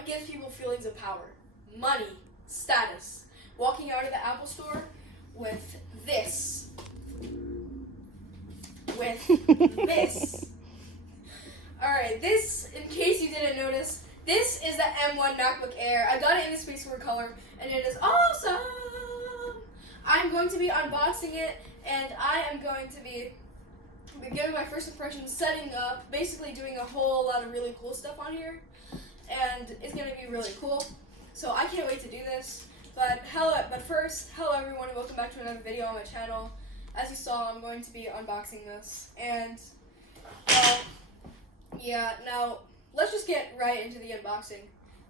What gives people feelings of power? Money, status. Walking out of the Apple store with this. With this. Alright, this, in case you didn't notice, this is the M1 MacBook Air. I got it in the Space Force color, and it is awesome! I'm going to be unboxing it, and I am going to be giving my first impressions, setting up, basically doing a whole lot of really cool stuff on here, and it's going to be really cool. So I can't wait to do this. But first, hello everyone, and welcome back to another video on my channel. As you saw, I'm going to be unboxing this, and yeah, now let's just get right into the unboxing.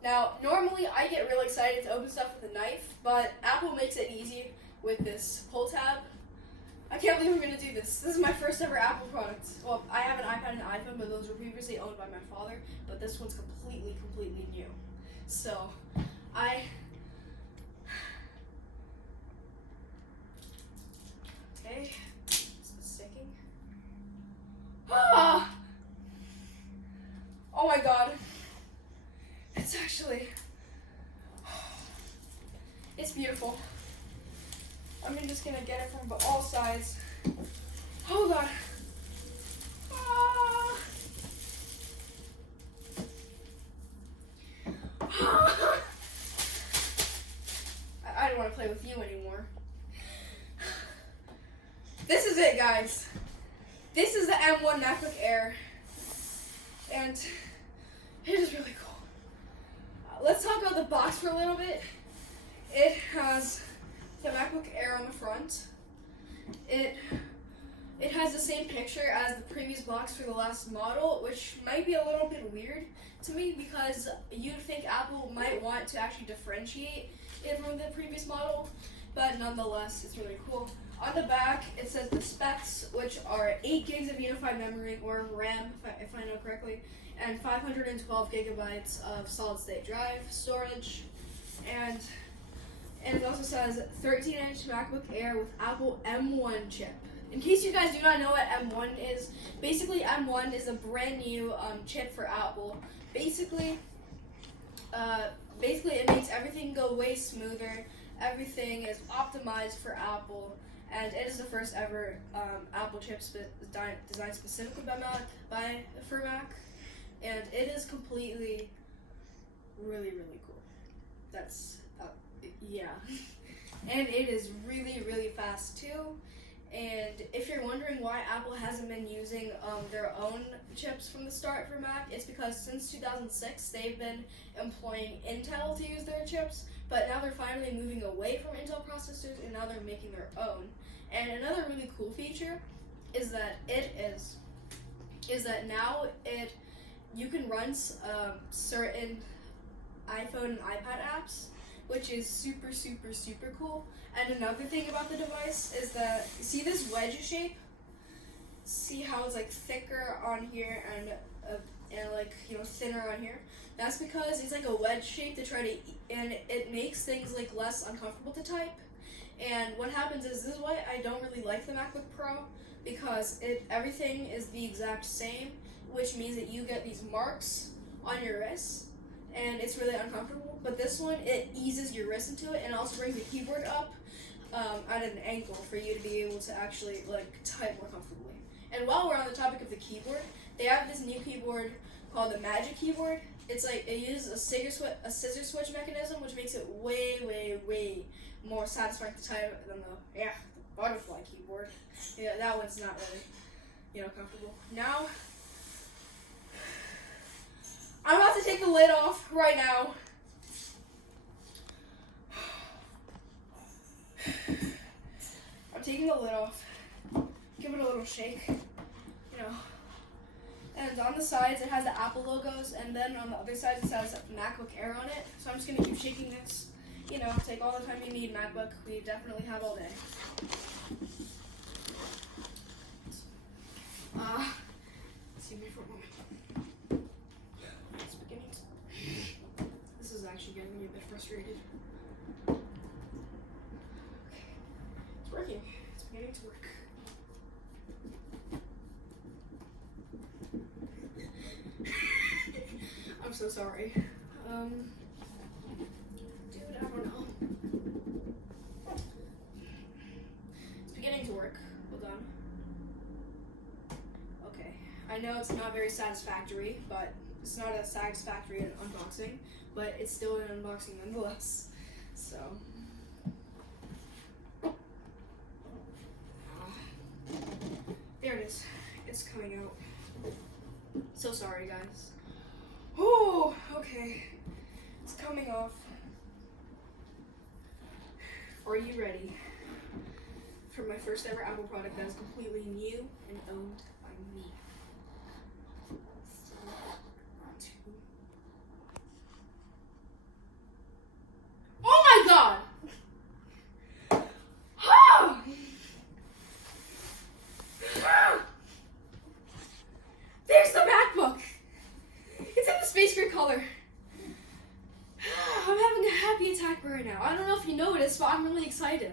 Now, normally I get really excited to open stuff with a knife, but Apple makes it easy with this pull tab. I can't believe we're going to do this. This is my first ever Apple product. Well, I have an iPad and an iPhone, but those were previously owned by my father, but this one's completely new. So, okay, this is sticking. Ah! Oh my god. It's actually, it's beautiful. I'm just gonna get it from all sides. Oh god. Ah. I don't want to play with you anymore. This is it, guys. This is the M1 MacBook Air, and it is really cool. Let's talk about the box for a little bit. It has the MacBook Air on the front. It has the same picture as the previous box for the last model, which might be a little bit weird to me because you'd think Apple might want to actually differentiate it from the previous model, but nonetheless, it's really cool. On the back, it says the specs, which are 8 gigs of unified memory, or RAM, if I know correctly, and 512 gigabytes of solid-state drive storage, and it also says 13-inch MacBook Air with Apple M1 chip. In case you guys do not know what M1 is, basically M1 is a brand new chip for Apple. Basically it makes everything go way smoother. Everything is optimized for Apple, and it is the first ever Apple chip designed specifically for Mac, and it is completely really cool. That's yeah, and it is really fast too. And if you're wondering why Apple hasn't been using their own chips from the start for Mac, it's because since 2006 they've been employing Intel to use their chips, but now they're finally moving away from Intel processors and now they're making their own. And another really cool feature is that you can run certain iPhone and iPad apps, which is super cool. And another thing about the device is that, see this wedge shape? See how it's like thicker on here and like, you know, thinner on here? That's because it's like a wedge shape and it makes things like less uncomfortable to type. And what happens is, this is why I don't really like the MacBook Pro, because everything is the exact same, which means that you get these marks on your wrists, and it's really uncomfortable. But this one, it eases your wrist into it, and also brings the keyboard up at an angle for you to be able to actually like type more comfortably. And while we're on the topic of the keyboard, they have this new keyboard called the Magic Keyboard. It's like, it uses a scissor switch mechanism, which makes it way more satisfying to type than the butterfly keyboard. Yeah, that one's not really, you know, comfortable. Now, I'm about to take the lid off right now. I'm taking the lid off. Give it a little shake, you know. And on the sides, it has the Apple logos, and then on the other side, it says MacBook Air on it. So I'm just gonna keep shaking this. You know, take all the time you need, MacBook. We definitely have all day. Excuse me for a moment. It's beginning to... This is actually getting me a bit frustrated. Okay. It's working. It's beginning to work. I'm so sorry. Dude, I don't know. It's beginning to work. Hold on. Okay. I know it's not very satisfactory, but it's not a satisfactory unboxing, but it's still an unboxing nonetheless. So. There it is. It's coming out. So sorry, guys. Oh, okay. It's coming off. Are you ready for my first ever Apple product that is completely new and owned by me? 3, 2. Oh my god! Ah! There's the MacBook! It's in the space gray color. I'm having a happy attack right now. I don't know if you noticed, but I'm really excited.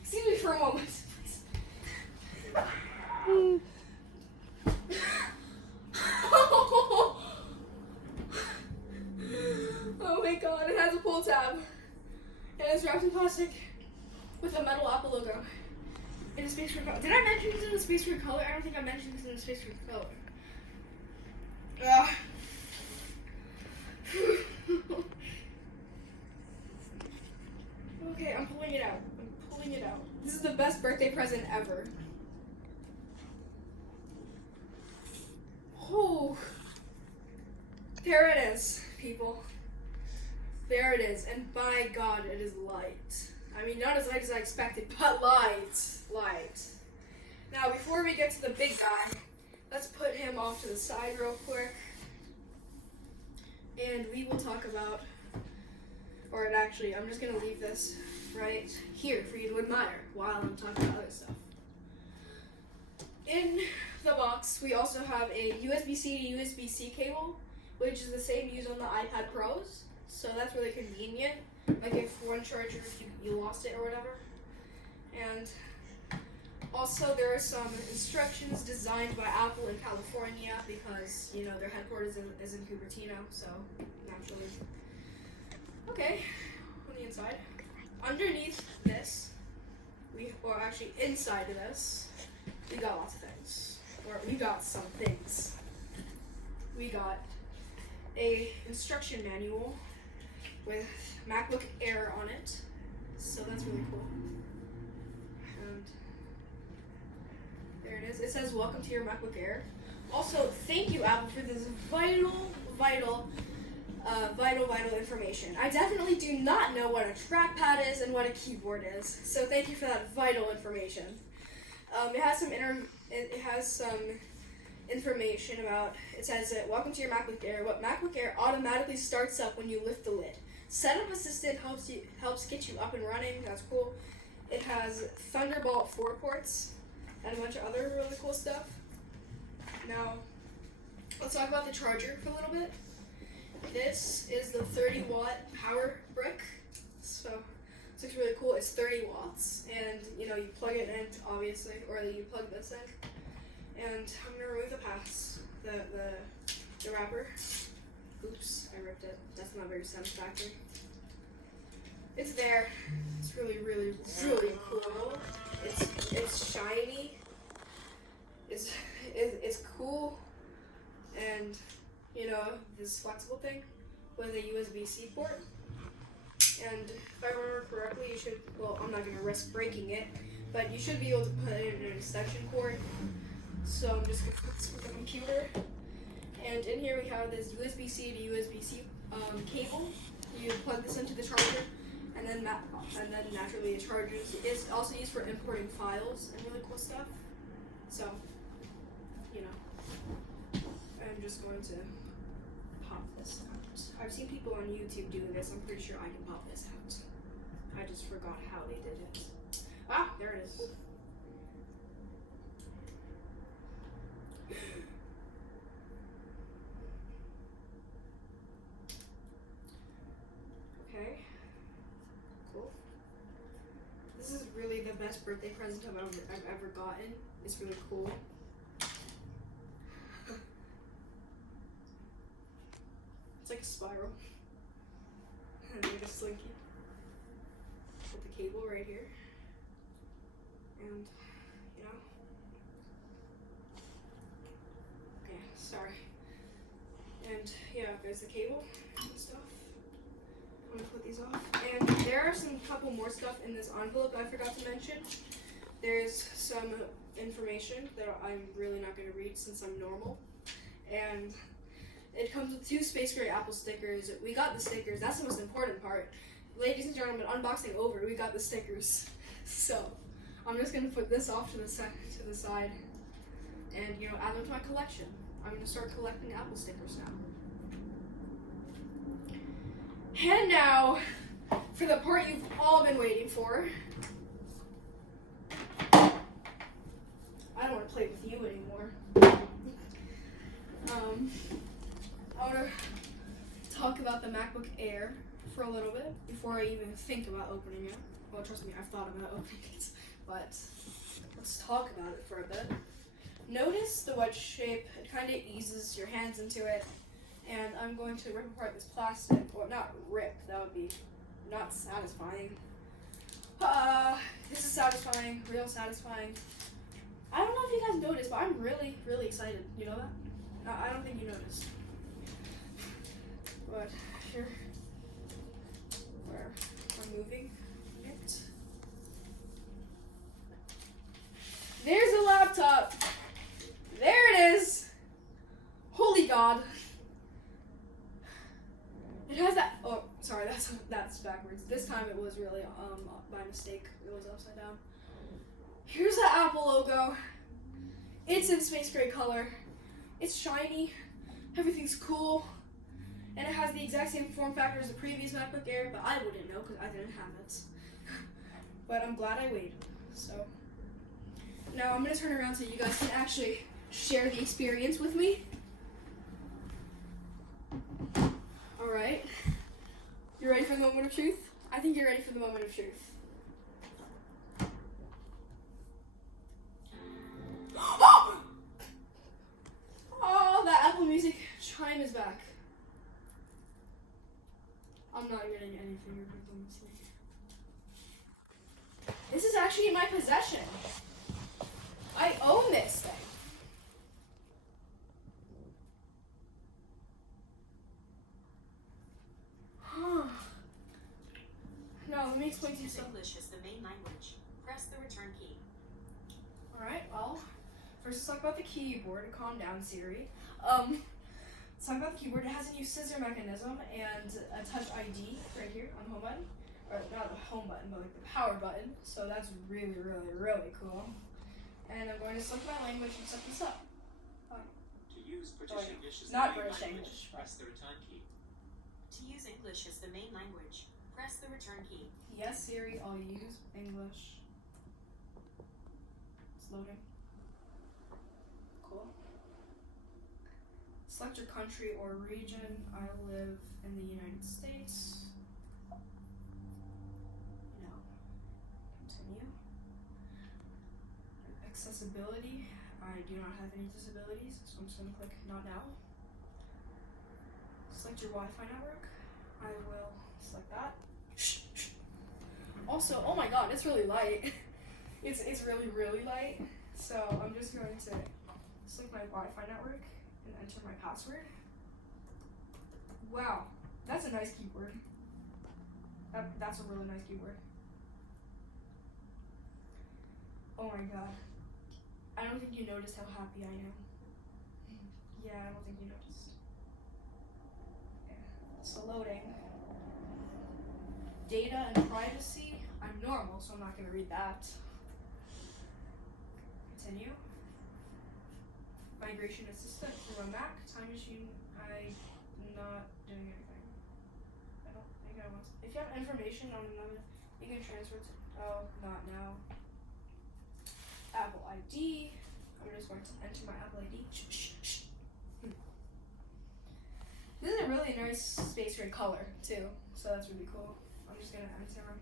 Excuse me for a moment, please. Oh my god, it has a pull tab. And it's wrapped in plastic with a metal Apple logo. In a space gray color. Did I mention it's in a space gray color? I don't think I mentioned it's in a space gray color. Okay, I'm pulling it out. This is the best birthday present ever. Oh, there it is, people. There it is, and by God, it is light. I mean, not as light as I expected, but light. Now, before we get to the big guy, let's put him off to the side real quick. And we will talk about, or actually, I'm just gonna leave this right here for you to admire while I'm talking about other stuff. In the box, we also have a USB-C to USB-C cable, which is the same used on the iPad Pros. So that's really convenient. Like if one charger, if you lost it or whatever. And also there are some instructions designed by Apple in California because, you know, their headquarters is in Cupertino, so naturally. Okay, on the inside. Underneath this, or actually inside of this, we got lots of things. Or we got some things. We got a instruction manual with MacBook Air on it, so that's really cool. And there it is. It says, "Welcome to your MacBook Air." Also, thank you, Apple, for this vital information. I definitely do not know what a trackpad is and what a keyboard is, so thank you for that vital information. It has some information about. It says that "Welcome to your MacBook Air. What MacBook Air automatically starts up when you lift the lid. Setup Assistant helps get you up and running." That's cool. It has Thunderbolt 4 ports and a bunch of other really cool stuff. Now, let's talk about the charger for a little bit. This is the 30-watt power brick. So it's looks really cool. It's 30 watts, and you know you plug it in, obviously, or you plug this in. And I'm gonna remove the pads, the wrapper. Oops, I ripped it. That's not very satisfactory. It's there. It's really cool. It's shiny. It's cool, and you know this flexible thing with a USB-C port. And if I remember correctly, you should. Well, I'm not gonna risk breaking it, but you should be able to put it in an extension cord. So I'm just gonna put this with the computer. And in here we have this USB-C to USB-C cable. You plug this into the charger, and then naturally it charges. It's also used for importing files and really cool stuff. So, you know, I'm just going to pop this out. I've seen people on YouTube doing this. I'm pretty sure I can pop this out. I just forgot how they did it. Ah, there it is. Okay, cool. This is really the best birthday present I've ever gotten. It's really cool. It's like a spiral. And then just slinky. Put the cable right here. And, you know. Okay, sorry. And yeah, there's the cable and stuff. I'm gonna put these off. And there are some couple more stuff in this envelope I forgot to mention. There's some information that I'm really not gonna read since I'm normal. And it comes with 2 Space Gray Apple stickers. We got the stickers, that's the most important part. Ladies and gentlemen, unboxing over, we got the stickers. So, I'm just gonna put this off to the side and, you know, add them to my collection. I'm gonna start collecting Apple stickers now. And now, for the part you've all been waiting for. I don't want to play with you anymore. I want to talk about the MacBook Air for a little bit before I even think about opening it. Well, trust me, I've thought about opening it, but let's talk about it for a bit. Notice the wedge shape. It kind of eases your hands into it. And I'm going to rip apart this plastic. Well, not rip, that would be not satisfying. This is satisfying, real satisfying. I don't know if you guys noticed, but I'm really, really excited. You know that? I don't think you noticed. But here, where I'm moving it. There's a laptop. There it is. Holy God. It has that. Oh, sorry, that's backwards. This time it was really by mistake. It was upside down. Here's the Apple logo. It's in space gray color. It's shiny. Everything's cool, and it has the exact same form factor as the previous MacBook Air. But I wouldn't know because I didn't have it. But I'm glad I waited. So now I'm gonna turn around so you guys can actually share the experience with me. Alright. You ready for the moment of truth? I think you're ready for the moment of truth. Oh, that Apple Music chime is back. I'm not getting any fingerprints on this thing. This is actually in my possession. I own this thing. Now, let me explain to you something. English is the main language. Press the return key. Alright, well, first let's talk about the keyboard. Calm down, Siri. Let's talk about the keyboard. It has a new scissor mechanism and a touch ID right here on the home button. Or not the home button, but like the power button. So that's really, really, really cool. And I'm going to select my language and set this up. To use British English as not the main British language, English. press the return key. To use English as the main language, press the return key. Yes, Siri, I'll use English. It's loading. Cool. Select your country or region. I live in the United States. No. Continue. Accessibility. I do not have any disabilities, so I'm just going to click Not Now. Select your Wi-Fi network. I will select that. Also, oh my God, it's really light. It's really, really light. So I'm just going to select my Wi-Fi network and enter my password. Wow, that's a nice keyboard. That's a really nice keyboard. Oh my God. I don't think you noticed how happy I am. Yeah, I don't think you noticed. Yeah, it's loading. Data and privacy. I'm normal, so I'm not going to read that. Continue. Migration assistant through a Mac. Time machine. I'm not doing anything. I don't think I want to. If you have information on another, you can transfer to. Oh, not now. Apple ID. I'm just going to enter my Apple ID. This is a really nice space gray color too, so that's really cool. I'm just gonna enter my.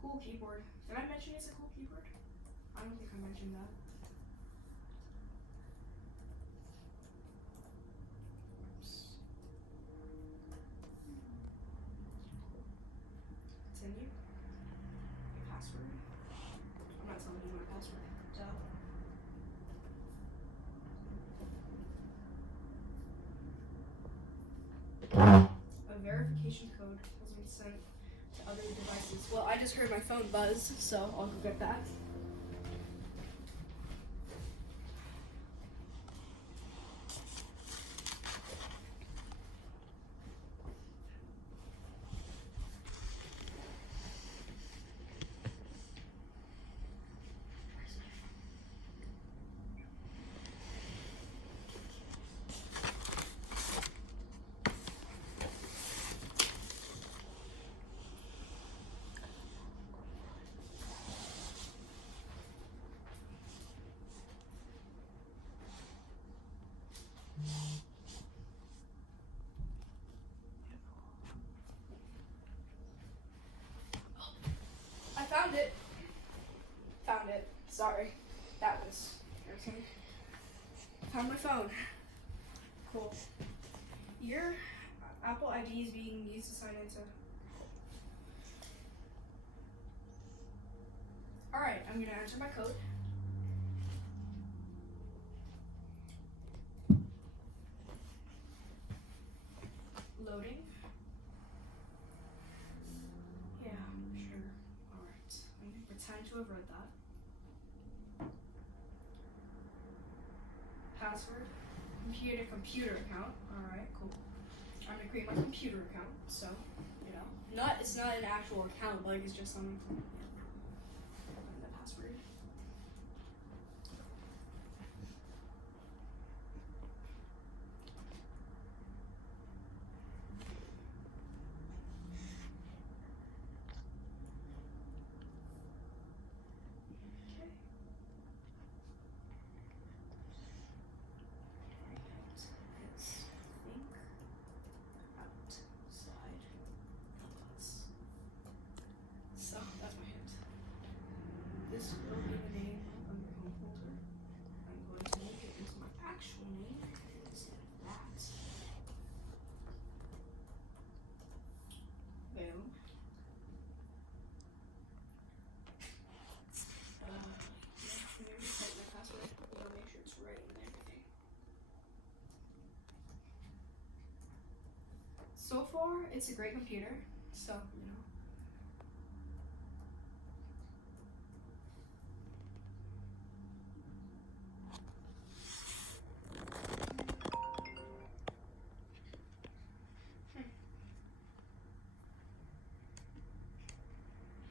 Cool keyboard. Did I mention it's a cool keyboard? I don't think I mentioned that. authentication code has been sent to other devices. Well, I just heard my phone buzz, so I'll go get that. I found it. Found it. Sorry. That was embarrassing. Found my phone. Cool. Your Apple ID is being used to sign into. Alright, I'm gonna enter my code. Loading. Yeah, sure. Alright. I'm gonna pretend to have read that. Password. Computer account. Alright, cool. I'm gonna create my computer account, so, you know. It's not an actual account, like it's just something from the password. Okay. So that's my hint. This will be the name of your home folder. I'm going to make it into my actual name instead of that. Boom. Maybe type my password. I'll make sure it's right and everything. So far, it's a great computer. So, you know.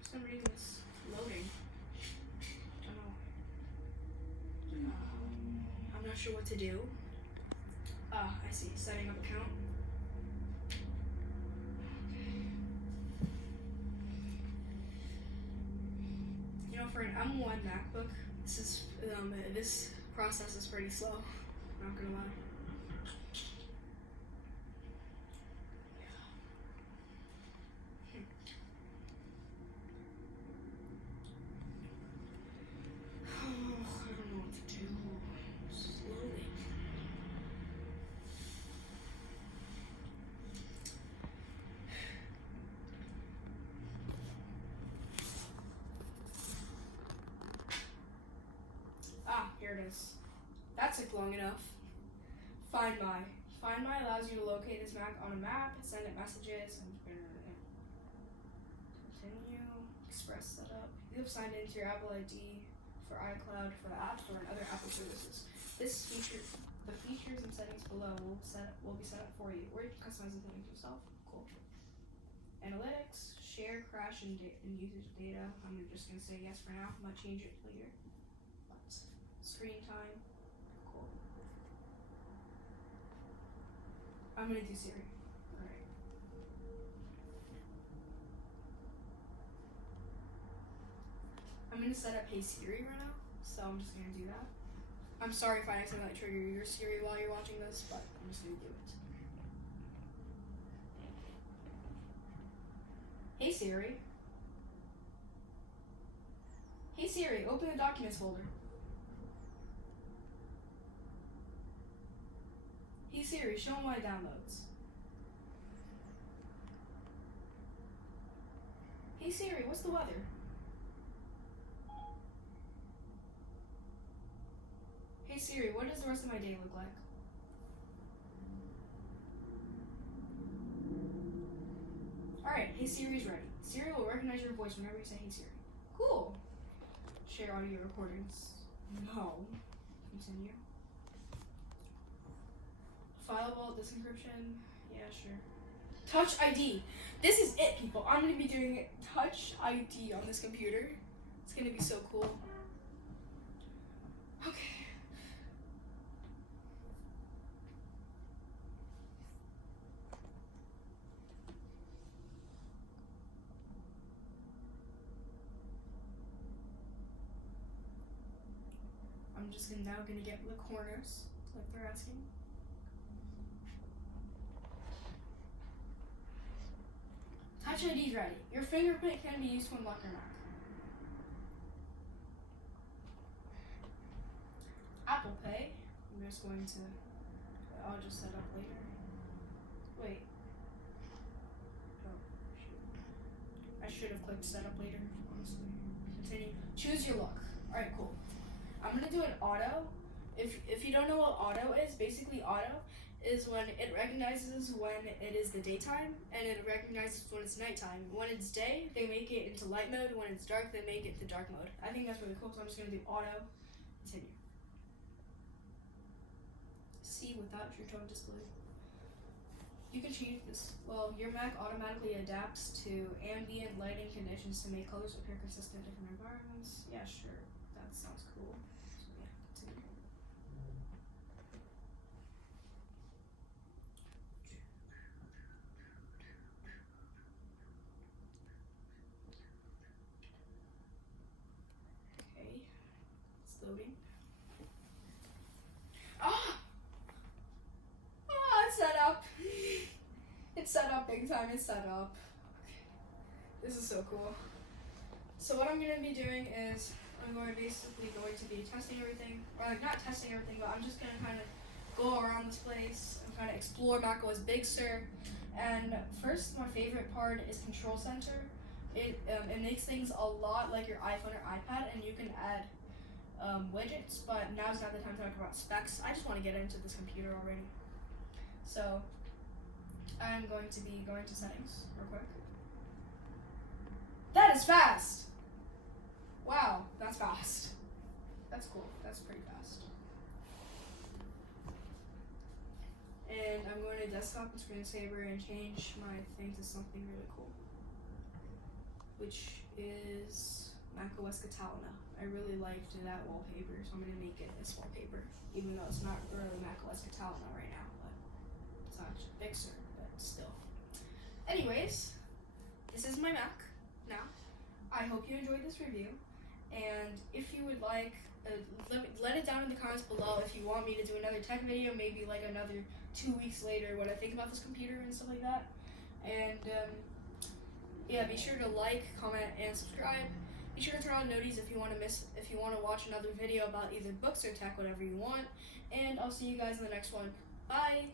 For some reason it's loading. I don't know. I'm not sure what to do. I see. Setting up account. You know, for an M1 MacBook, this process is pretty slow. Not gonna lie. I don't know what to do. Slowly. Here it is. That took long enough. Find My. Find My allows you to locate this Mac on a map, send it messages, and continue. Express setup. You have signed into your Apple ID for iCloud for the App Store and other Apple services. The features and settings below will be set up for you, or you can customize the settings yourself. Cool. Analytics, share, crash, and usage data. I'm just gonna say yes for now. I might change it later. Screen time. Cool. I'm gonna do Siri. Alright. I'm gonna set up Hey Siri right now, so I'm just gonna do that. I'm sorry if I accidentally trigger your Siri while you're watching this, but I'm just gonna do it. Hey Siri. Hey Siri, open the documents folder. Hey Siri, show my downloads. Hey Siri, what's the weather? Hey Siri, what does the rest of my day look like? Alright, Hey Siri's ready. Siri will recognize your voice whenever you say Hey Siri. Cool. Share audio recordings. No. Continue. File vault disencryption. Yeah, sure. Touch ID. This is it, people. I'm going to be doing Touch ID on this computer. It's going to be so cool. Okay. I'm just now going to get the corners, like they're asking. Touch ID is ready. Your fingerprint can be used to unlock your Mac. Apple Pay. I'm just going to. I'll just set up later. Wait. Oh, shoot. I should have clicked set up later, honestly. Continue. Choose your look. Alright, cool. I'm gonna do an auto. If you don't know what auto is, basically auto is when it recognizes when it is the daytime and it recognizes when it's nighttime. When it's day, they make it into light mode. When it's dark, they make it to dark mode. I think that's really cool, so I'm just gonna do auto. Continue. See without your tone display. You can change this. Well, your Mac automatically adapts to ambient lighting conditions to make colors appear consistent in different environments. Yeah, sure. That sounds cool. So yeah, continue. Okay, it's loading. It's set up. It's set up big time. It's set up. Okay. This is so cool. So what I'm gonna be doing is I'm going to be testing everything, or like not testing everything, but I'm just gonna kind of go around this place and kind of explore macOS Big Sur. And first, my favorite part is Control Center. It makes things a lot like your iPhone or iPad, and you can add widgets. But now's not the time to talk about specs. I just want to get into this computer already. So I'm going to be going to settings real quick. That is fast! Wow, that's fast. That's cool. That's pretty fast. And I'm going to desktop and screensaver and change my thing to something really cool, which is macOS Catalina. I really liked that wallpaper, so I'm going to make it this wallpaper, even though it's not really macOS Catalina right now, but it's not Big Sur, but still. Anyways, this is my Mac now. I hope you enjoyed this review, and if you would like, let it down in the comments below if you want me to do another tech video, maybe like another 2 weeks later, what I think about this computer and stuff like that. And yeah, be sure to like, comment, and subscribe. Be sure to turn on noties if you want to watch another video about either books or tech, whatever you want. And I'll see you guys in the next one. Bye.